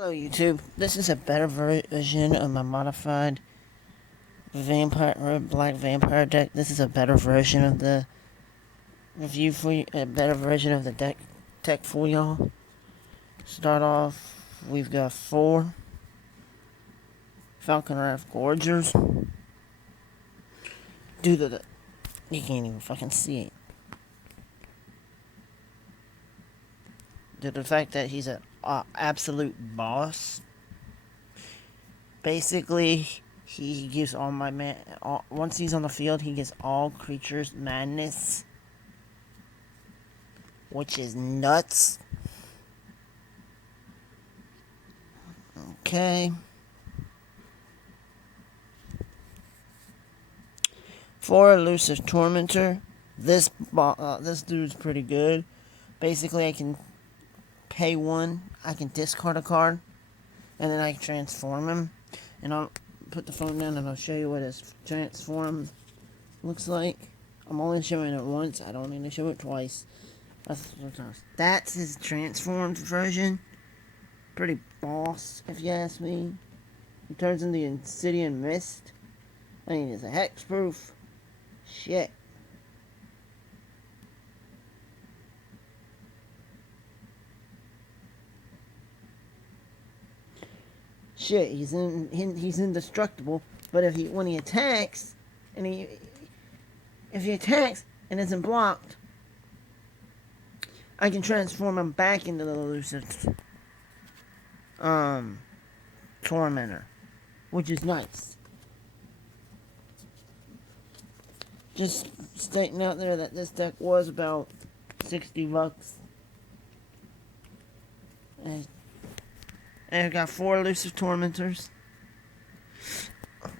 Hello YouTube, this is a better version of my modified vampire or black vampire deck. This is a better version of the review for you, a better version of the deck tech for y'all. Start off, we've got 4 Falconrath Gorgers. Due to the, you can't even fucking see it. Due to the fact that he's an absolute boss. Basically, he gives all my once he's on the field, he gives all creatures madness, which is nuts. Okay. 4 Elusive Tormentor. This dude's pretty good. Basically, I can pay 1, I can discard a card, and then I can transform him. And I'll put the phone down and I'll show you what his transform looks like. I'm only showing it once, I don't need to show it twice. That's his transformed version. Pretty boss, if you ask me. He turns into Insidian Mist. I mean, it's a hexproof. Shit. Shit, he's indestructible. But when he attacks, and if he attacks and isn't blocked, I can transform him back into the elusive Tormentor, which is nice. Just stating out there that this deck was about $60. And I've got 4 elusive tormentors.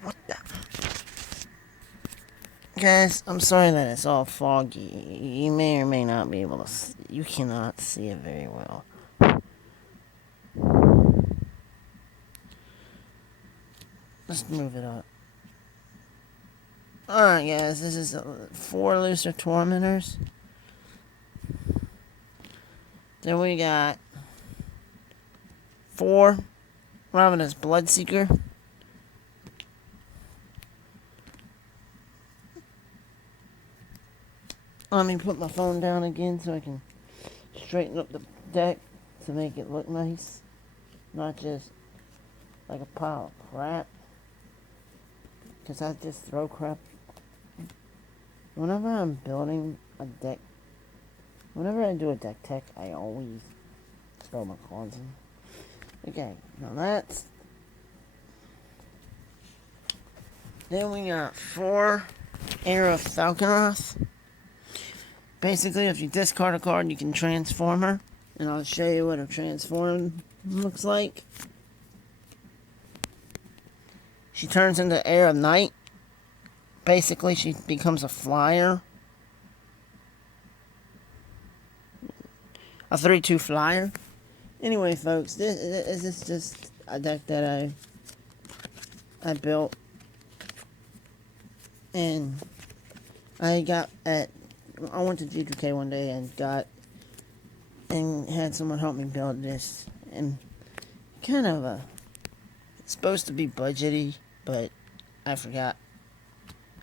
What the? Guys, I'm sorry that it's all foggy. You may or may not be able to see. You cannot see it very well. Let's move it up. Alright guys, this is 4 elusive tormentors. Then we got 4 Ravenous Bloodseeker. Let me put my phone down again so I can straighten up the deck to make it look nice. Not just like a pile of crap. Because I just throw crap. Whenever I'm building a deck, whenever I do a deck tech, I always throw my cards in. Okay, now that's... Then we got 4 Heir of Falconrath. Basically, if you discard a card, you can transform her. And I'll show you what a transform looks like. She turns into Heir of Night. Basically, she becomes a flyer. A 3/2 flyer. Anyway, folks, this is just a deck that I built. And I went to G2K one day and had someone help me build this. And kind of it's supposed to be budgety, but I forgot.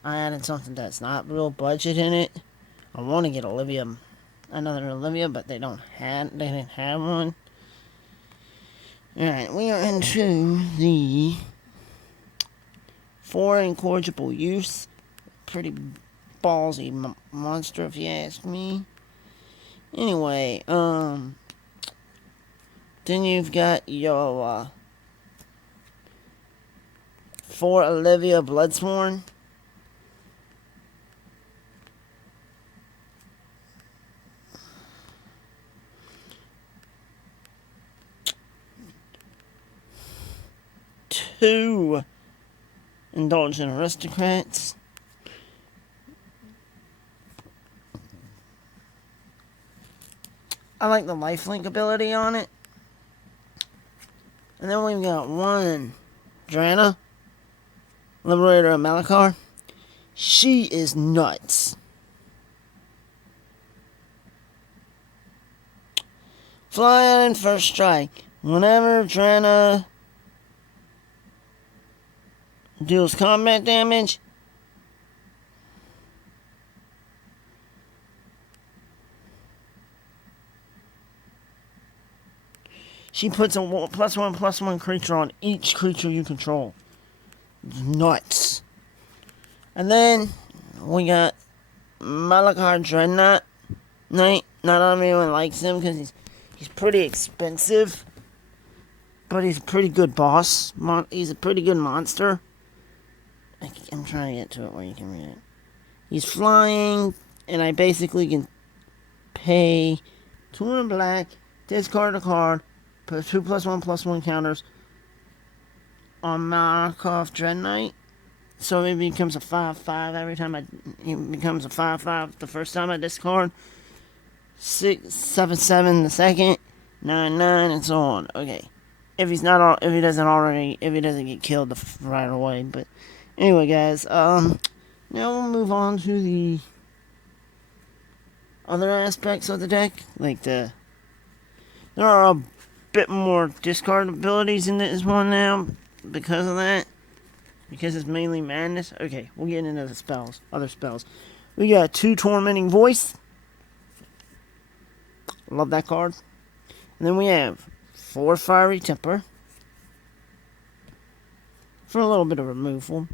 I added something that's not real budget in it. I want to get another Olivia, but they didn't have one. Alright, we are into the 4 Incorrigible Youth. Pretty ballsy monster, if you ask me. Anyway, then you've got your 4 Olivia Bloodsworn. Two Indulgent Aristocrats. I like the lifelink ability on it. And then we've got 1 Drana, Liberator of Malachar. She is nuts. Fly on in first strike. Whenever Drena deals combat damage, she puts a +1/+1 creature on each creature you control. Nuts. And then we got Malakar Dreadnought Knight. Not everyone likes him because he's pretty expensive, but he's a pretty good boss. He's a pretty good monster. I'm trying to get to it where you can read it. He's flying, and I basically can pay 2 in black, discard a card, put 2 +1/+1 counters on Malakar Dreadnought. So it becomes a 5/5 every time it becomes a 5/5 the first time I discard. 6/7/7 the second, 9/9, and so on. Okay, if he doesn't get killed right away. But anyway, guys, now we'll move on to the other aspects of the deck. There are a bit more discard abilities in this one now because of that. Because it's mainly madness. Okay, we'll get into the other spells. We got 2 Tormenting Voice. Love that card. And then we have 4 Fiery Temper. For a little bit of removal.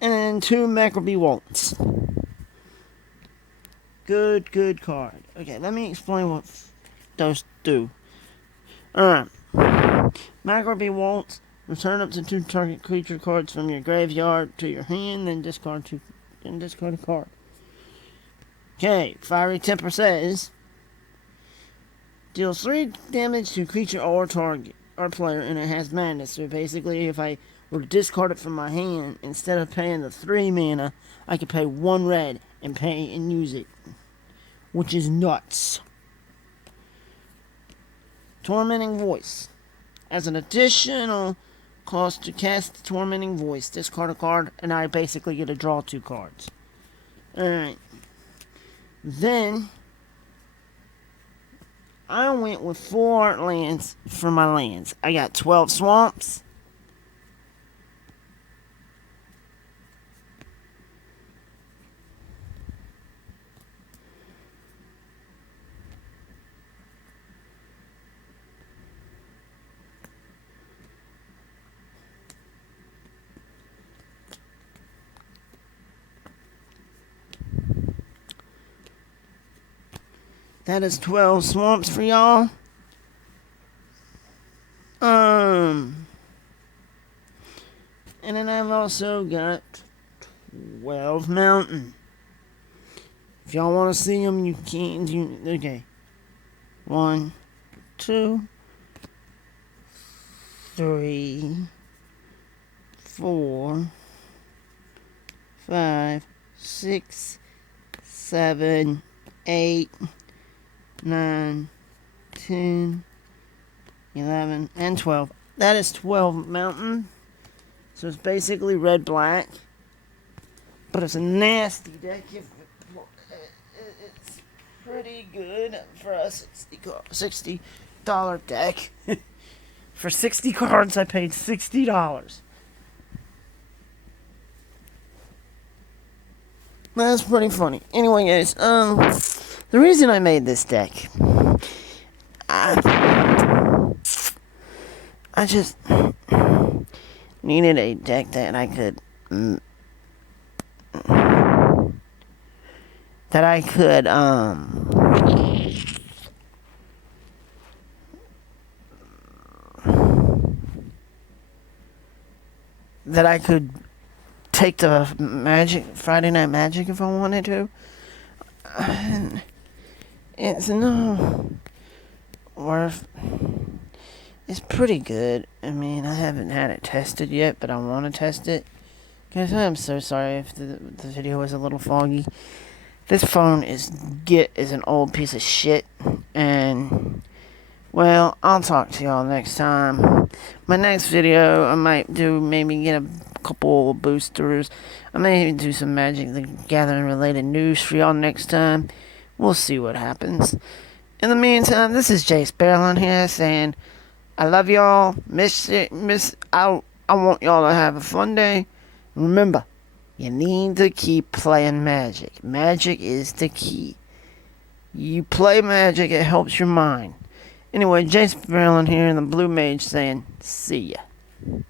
And then 2 Macrobee Waltz. Good card. Okay, let me explain what those do. Alright. Macrobee Waltz. Return up to 2 target creature cards from your graveyard to your hand, then discard a card. Okay, Fiery Temper says deals 3 damage to creature or target or player, and it has madness. So basically, if I were to discard it from my hand, instead of paying the 3 mana, I could pay 1 red and pay and use it, which is nuts. Tormenting Voice. As an additional cost to cast the Tormenting Voice, discard a card, and I basically get to draw 2 cards. Alright. Then, I went with 4 lands for my lands. I got 12 swamps. That is 12 swamps for y'all. And then I've also got 12 mountain. If y'all want to see them, you can do. Okay. 1, 2, 3, 4, 5, 6, 7, 8, 9, 10, 11, and 12. That is 12 mountain. So it's basically red-black. But it's a nasty deck. It's pretty good for a $60 deck. For 60 cards, I paid $60. That's pretty funny. Anyway, guys, the reason I made this deck, I just needed a deck that I could take to Friday Night Magic if I wanted to. And it's no worth. It's pretty good. I mean, I haven't had it tested yet, but I want to test it. Guys, I'm so sorry if the video was a little foggy. This phone is an old piece of shit, and well, I'll talk to y'all next time. My next video, I might maybe get a couple boosters. I may even do some Magic the Gathering related news for y'all next time. We'll see what happens. In the meantime, this is Jay Sparrow here saying, I love y'all. I want y'all to have a fun day. Remember, you need to keep playing Magic. Magic is the key. You play Magic, it helps your mind. Anyway, Jay Sparrow here in the Blue Mage saying, see ya.